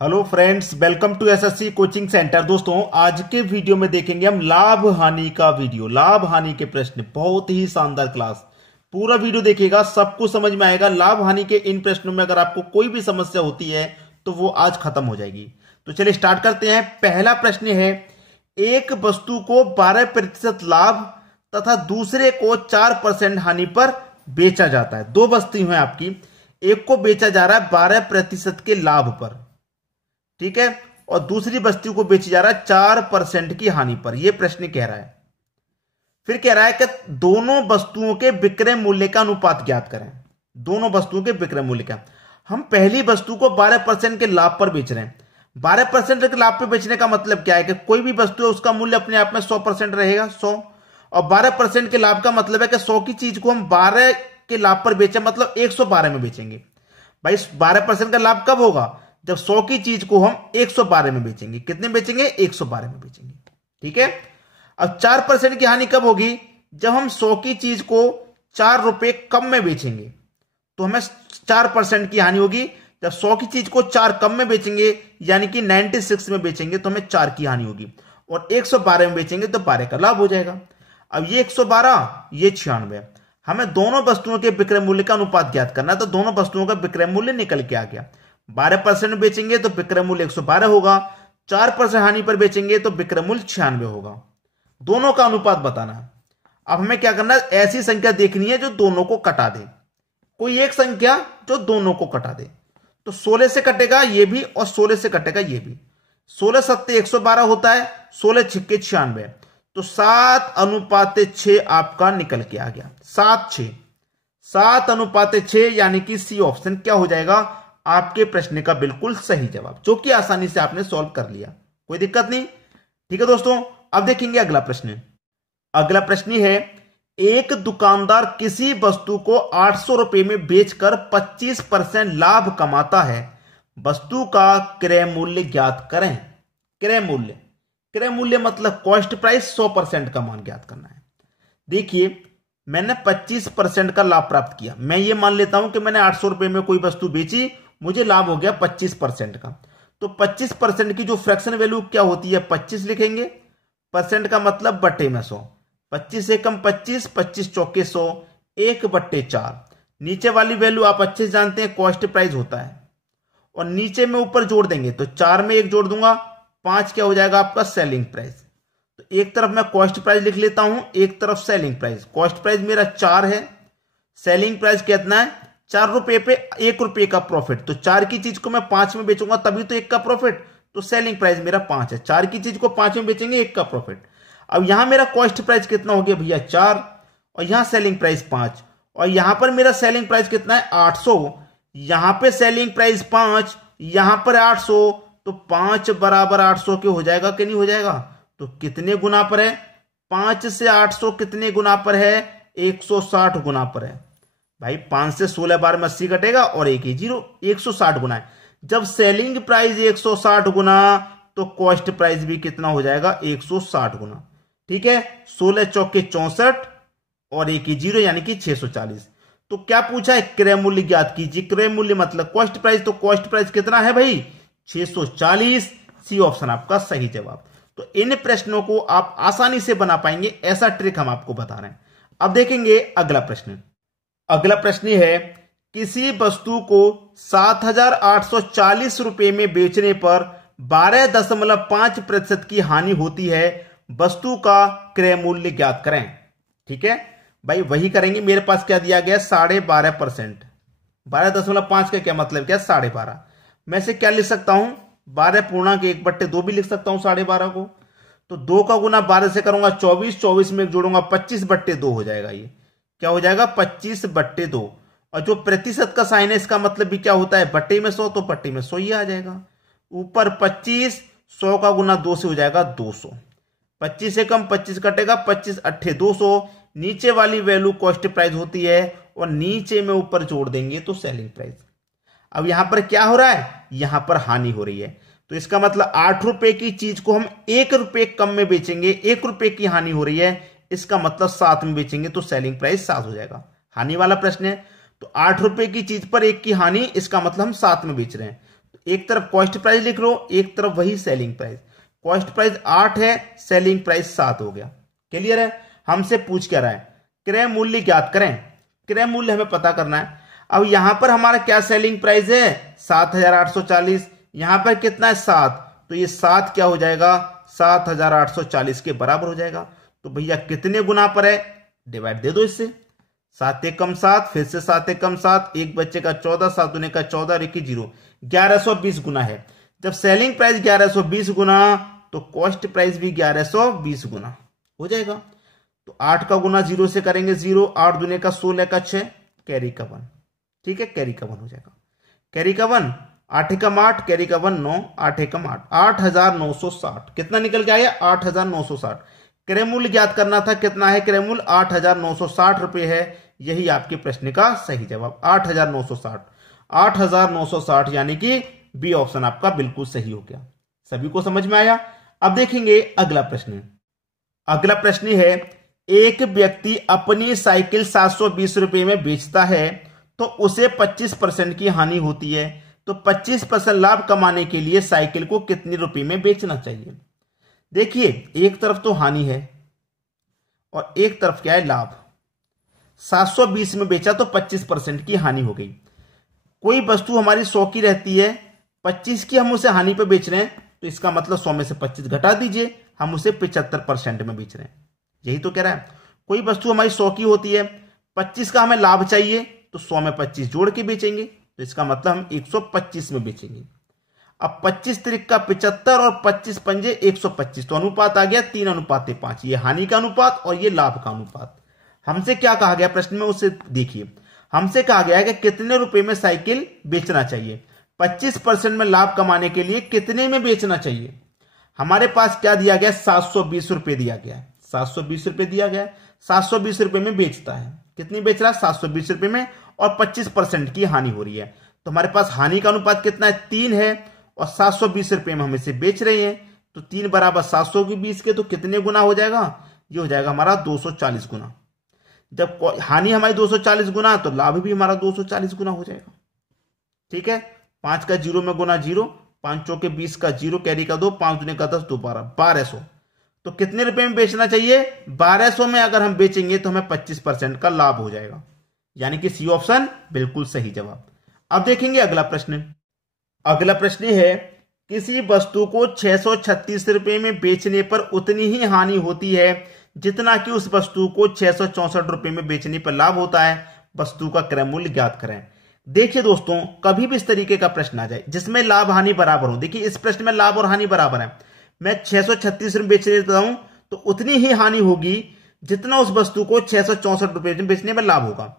Hello friends, welcome to SSC coaching centre. दोस्तों, आज के वीडियो में देखेंगे हम लाभ हानि का वीडियो। लाभ हानि के प्रश्न, बहुत ही शानदार क्लास। पूरा वीडियो देखिएगा, सब कुछ समझ में आएगा। लाभ हानि के इन प्रश्नों में अगर आपको कोई भी समस्या होती है तो वो आज खत्म हो जाएगी। तो चलिए स्टार्ट करते हैं। पहला प्रश्न है, एक वस्तु को 12% लाभ तथा दूसरे को 4% हानि पर बेचा जाता है। दो वस्तु है आपकी, एक को बेचा जा रहा है 12% के लाभ पर, ठीक है, और दूसरी वस्तु को बेची जा रहा है 4% की हानि पर। यह प्रश्न कह रहा है। फिर कह रहा है कि दोनों वस्तुओं के विक्रय मूल्य का अनुपात ज्ञात करें। दोनों वस्तुओं के विक्रय मूल्य का, हम पहली वस्तु को 12% के लाभ पर बेच रहे हैं। 12% के लाभ पर बेचने का मतलब क्या है कि कोई भी वस्तु है उसका मूल्य अपने आप में 100% रहेगा, 100। और 12% के लाभ का मतलब है कि 100 की चीज को हम 12 के लाभ पर बेचे, मतलब 112 में बेचेंगे। भाई 12% का लाभ कब होगा? जब 100 की चीज को हम 112 में बेचेंगे। कितने बेचेंगे? 112 में बेचेंगे, ठीक है। अब 4% की हानि कब होगी? जब हम 100 की चीज को 4 रुपए कम में बेचेंगे तो हमें 4% की हानि होगी। जब 100 की चीज को 4 कम में बेचेंगे, यानी कि 96 में बेचेंगे, तो हमें 4 की हानि होगी। और 112 में बेचेंगे तो 12 का लाभ हो जाएगा। अब ये 112, ये 96। हमें दोनों वस्तुओं के विक्रय मूल्य का अनुपात ज्ञात करना है, तो दोनों वस्तुओं का विक्रय मूल्य निकल के आ गया। 12% बेचेंगे तो विक्रय मूल्य 112 होगा, 4% हानि पर बेचेंगे तो विक्रय मूल्य 96 होगा। दोनों का अनुपात बताना है। अब हमें क्या करना है? ऐसी संख्या देखनी है जो दोनों को कटा दे। कोई एक संख्या जो दोनों को कटा दे। तो 16 से कटेगा ये भी और 16 से कटेगा ये भी। 16 सत्ते 112 होता है, 16 छिक्के 96। तो 7:6 आपका निकल के आ गया। 7:6 यानी कि सी ऑप्शन क्या हो जाएगा? आपके प्रश्न का बिल्कुल सही जवाब, जो कि आसानी से आपने सॉल्व कर लिया, कोई दिक्कत नहीं। ठीक है दोस्तों, अब देखेंगे अगला प्रश्न। अगला प्रश्न है, एक दुकानदार किसी वस्तु को 800 रुपए में बेचकर 25% लाभ कमाता है। वस्तु का क्रय मूल्य ज्ञात करें। क्रय मूल्य मतलब कॉस्ट प्राइस, 100% का मान ज्ञात करना है। देखिए, मैंने 25% का लाभ प्राप्त किया। मैं ये मान लेता हूं कि मैंने 800 रुपए में कोई वस्तु बेची, मुझे लाभ हो गया 25% का। तो 25% की जो फ्रैक्शन वैल्यू क्या होती है? 25 लिखेंगे। परसेंट का मतलब बट्टे में 100। 25 एकम 25, 25 चौके 100, 1/4। नीचे वाली वैल्यू आप अच्छे से जानते हैं, कॉस्ट प्राइस होता है। और नीचे में ऊपर जोड़ देंगे तो 4 में 1 जोड़ दूंगा, 5 क्या हो जाएगा आपका? Selling price. तो एक तरफ मैं कॉस्ट प्राइस लिख लेता हूं, एक तरफ सेलिंग प्राइस। कॉस्ट प्राइस मेरा 4 है, सेलिंग प्राइस कितना है? 4 रुपए पे 1 रुपए का प्रॉफिट। तो 4 की चीज को मैं 5 में बेचूंगा तभी तो 1 का प्रॉफिट। तो सेलिंग प्राइस मेरा 5 है। 4 की चीज को 5 में बेचेंगे, 1 का प्रॉफिट। अब यहां मेरा कॉस्ट प्राइस कितना हो गया भैया? 4। और यहां सेलिंग प्राइस 5। और यहां पर मेरा सेलिंग प्राइस कितना है? 800। यहां पे सेलिंग प्राइस 5, यहां पर 800। तो 5 बराबर 800 के हो जाएगा कि नहीं हो जाएगा? तो कितने गुना पर है? 5 से 800 कितने गुना पर है? 160 गुना पर है। भाई 5 से 16 बार में 80 कटेगा और 1 ही 0, 160 गुना है। जब सेलिंग प्राइस 160 गुना, तो कॉस्ट प्राइस भी कितना हो जाएगा? 160 गुना। ठीक है, 16 चौके 64 और 1 ही 0 यानी कि 640। तो क्या पूछा है? क्रय मूल्य ज्ञात कीजिए। क्रय मूल्य मतलब कॉस्ट प्राइस। तो कॉस्ट प्राइस कितना है भाई? 640। सी ऑप्शन आपका सही जवाब। तो इन प्रश्नों को आप आसानी से बना पाएंगे, ऐसा ट्रिक हम आपको बता रहे हैं। अब देखेंगे अगला प्रश्न। अगला प्रश्न है, किसी वस्तु को 7,840 रुपए में बेचने पर 12.5% की हानि होती है। वस्तु का क्रय मूल्य ज्ञात करें। ठीक है भाई, वही करेंगे। मेरे पास क्या दिया गया? 12.5%। 12.5 का क्या मतलब? क्या? 12.5। मैं से क्या लिख सकता हूं? 12.1/2 भी लिख सकता हूं 12.5 को। तो 2 का गुना 12 से करूंगा 24, 24 में जोड़ूंगा 25/2 हो जाएगा। ये क्या हो जाएगा? 25/2। और जो प्रतिशत का साइन है, इसका मतलब भी क्या होता है? बट्टे में 100, तो बट्टे में 100 ही आ जाएगा। ऊपर 25, 100 का गुना 2 से हो जाएगा 200। 25 से कम 25 कटेगा, 25 200। नीचे वाली वैल्यू कॉस्ट प्राइस होती है और नीचे में ऊपर जोड़ देंगे तो सेलिंग प्राइस। अब यहां पर क्या हो रहा है? यहां पर हानि हो रही है। तो इसका मतलब 8 रुपए की चीज को हम 1 रुपए कम में बेचेंगे, 1 रुपए की हानि हो रही है। इसका मतलब 7 में बेचेंगे तो सेलिंग प्राइस 7 हो जाएगा। हानि वाला प्रश्न है। तो 8 रुपए की चीज पर 1 की हानि, इसका मतलब हम 7 में बेच रहे हैं। एक तरफ कॉस्ट प्राइस लिख लो, एक तरफ वही सेलिंग प्राइस। कॉस्ट प्राइस 8 है, सेलिंग प्राइस 7 हो गया। क्लियर है? हमसे पूछ क्या रहा है, क्रय मूल्य ज्ञात करें। क्रय मूल्य हमें पता करना है। अब यहां पर हमारा क्या सेलिंग प्राइस है 7,840, यहां पर कितना है 7, तो ये 7 क्या हो जाएगा 7,840 के बराबर हो जाएगा। तो भैया कितने गुना पर है, डिवाइड दे दो इससे, 7 एक कम 7, फिर से 7 एक कम 7, एक बच्चे का 14, 7 दूने का 14 और 1 0, 1120 गुना है। जब सेलिंग प्राइस 1120 गुना तो कॉस्ट प्राइस भी 1120 गुना हो जाएगा। तो 8 का गुना 0 से करेंगे 0, 8 दूने का 16 का 6, कैरी का 1, ठीक है, कैरी का 1 हो जाएगा। कैरी का 1, 8 एकम 8, कैरी का 1 9, 8 एकम 8, 8,960 कितना निकल के आया 8,960। क्रय मूल्य ज्ञात करना था, कितना है क्रय मूल्य 8,960 रुपए है। यही आपके प्रश्न का सही जवाब 8,960, 8,960 यानी कि बी ऑप्शन आपका बिल्कुल सही हो गया। सभी को समझ में आया? अब देखेंगे अगला प्रश्न। अगला प्रश्न है, एक व्यक्ति अपनी साइकिल 720 रुपए में बेचता है तो उसे 25% की हानि होती है, तो 25% लाभ कमाने के लिए साइकिल को कितने रुपए में बेचना चाहिए। देखिए एक तरफ तो हानि है और एक तरफ क्या है लाभ। 720 में बेचा तो 25% की हानि हो गई। कोई वस्तु हमारी 100 की रहती है, 25 की हम उसे हानि पे बेच रहे हैं, तो इसका मतलब 100 में से 25 घटा दीजिए, हम उसे 75% में बेच रहे हैं। यही तो कह रहा है। कोई वस्तु हमारी 100 की होती है, 25 का हमें लाभ चाहिए, तो 100 में 25 जोड़ के बेचेंगे, तो इसका मतलब हम 125 में बेचेंगे। अब 25 त्रिक का 75 और 25 पंजे 125, तो अनुपात आ गया 3:5। ये हानि का अनुपात और ये लाभ का अनुपात। हमसे क्या कहा गया प्रश्न में, उसे देखिए। हमसे कहा गया है कि कितने रुपए में साइकिल बेचना चाहिए, 25% में लाभ कमाने के लिए कितने में बेचना चाहिए। हमारे पास क्या दिया गया 720 रुपए दिया गया है, 720 रुपए दिया गया है। 720 रुपए में बेचता है, कितनी बेच रहा है 720 रुपए में, और 25% की हानि हो रही है। तो हमारे पास हानि का अनुपात कितना है 3 है, और 720 रुपए में हम इसे बेच रहे हैं, तो 3 बराबर 700 की 20 के, तो कितने गुना हो जाएगा, ये हो जाएगा हमारा 240 गुना। जब हानि हमारी 240 गुना तो लाभ भी हमारा 240 गुना हो जाएगा। ठीक है, 5 का 0 में गुना 0, 5 चौके 20 का 0, कैरी का 2, 5 दूने का 10, 2 1200। तो कितने रुपए में बेचना चाहिए 1200 में। अगर हम बेचेंगे तो हमें 25% का लाभ हो जाएगा, यानी कि सी ऑप्शन बिल्कुल सही जवाब। अब देखेंगे अगला प्रश्न। अगला प्रश्न है, किसी वस्तु को 636 रुपए में बेचने पर उतनी ही हानि होती है जितना कि उस वस्तु को 664 रुपए में बेचने पर लाभ होता है। वस्तु का क्रय मूल्य ज्ञात करें। देखिए दोस्तों, कभी भी इस तरीके का प्रश्न आ जाए जिसमें लाभ हानि बराबर हो, देखिए इस प्रश्न में लाभ और हानि बराबर है, मैं 636 रुपए बेच देता हूं तो उतनी ही हानि होगी जितना उस वस्तु को 664 रुपए में बेचने में लाभ होगा।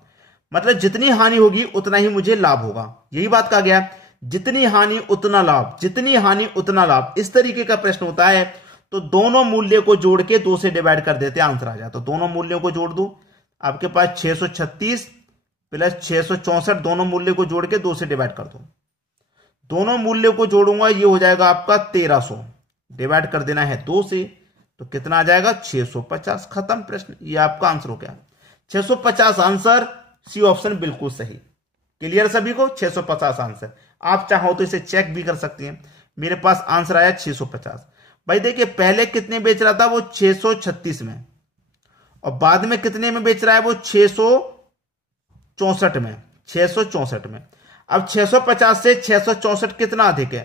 मतलब जितनी हानि होगी उतना ही मुझे लाभ होगा, यही बात कहा गया, जितनी हानि उतना लाभ, जितनी हानि उतना लाभ। इस तरीके का प्रश्न होता है तो दोनों मूल्य को जोड़ के 2 से डिवाइड कर देते हैं, आंसर आ जाता। तो दोनों मूल्यों को जोड़ दो, आपके पास 636 प्लस 664, दोनों मूल्य को जोड़ के 2 से डिवाइड कर दो। दोनों मूल्य को जोड़ूंगा, ये हो जाएगा आपका 1300, डिवाइड कर देना है 2 से, तो कितना आ जाएगा 650। खत्म प्रश्न, ये आपका आंसर हो गया 650 आंसर, सी ऑप्शन बिल्कुल सही। क्लियर सभी को, 650 आंसर। आप चाहो तो इसे चेक भी कर सकते हैं। मेरे पास आंसर आया 650। भाई देखिए पहले कितने बेच रहा था वो 636 में, और बाद में कितने में बेच रहा है वो 664 में, 664 में। अब 650 से 664 कितना अधिक है,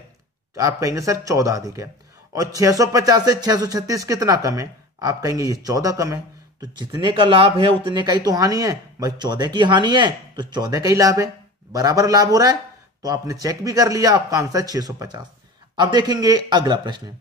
तो आप कहेंगे सर 14 अधिक है। और 650 से 636 कितना कम है, आप कहेंगे ये 14 कम है। तो जितने का लाभ है उतने का ही तो हानि है। भाई 14 की हानि है तो 14 का ही लाभ है, बराबर लाभ हो रहा है। तो आपने चेक भी कर लिया, आपका आंसर 650। अब देखेंगे अगला प्रश्न।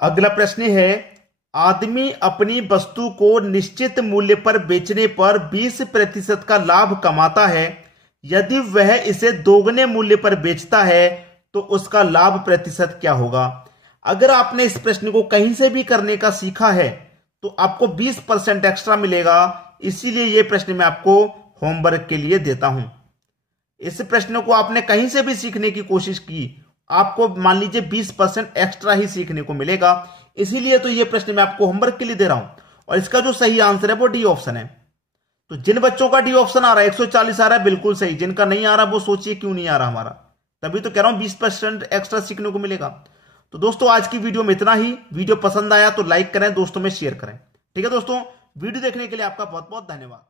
अगला प्रश्न है, आदमी अपनी वस्तु को निश्चित मूल्य पर बेचने पर 20% का लाभ कमाता है। यदि वह इसे दोगुने मूल्य पर बेचता है तो उसका लाभ प्रतिशत क्या होगा। अगर आपने इस प्रश्न को कहीं से भी करने का सीखा है तो आपको 20% एक्स्ट्रा मिलेगा, इसीलिए यह प्रश्न मैं आपको होमवर्क के लिए देता हूं। इस प्रश्न को आपने कहीं से भी सीखने की कोशिश की, आपको मान लीजिए 20% एक्स्ट्रा ही सीखने को मिलेगा, इसीलिए तो यह प्रश्न मैं आपको होमवर्क के लिए दे रहा हूं। और इसका जो सही आंसर है वो डी ऑप्शन है। तो जिन बच्चों का डी ऑप्शन आ रहा है 140 आ रहा है, बिल्कुल सही। जिनका नहीं आ रहा वो सोचिए क्यों नहीं आ रहा हमारा, तभी तो कह रहा हूं 20% एक्स्ट्रा सीखने को मिलेगा। तो दोस्तों आज की वीडियो में इतना ही। वीडियो पसंद आया तो लाइक करें, दोस्तों में शेयर करें। ठीक है दोस्तों, वीडियो देखने के लिए आपका बहुत बहुत धन्यवाद।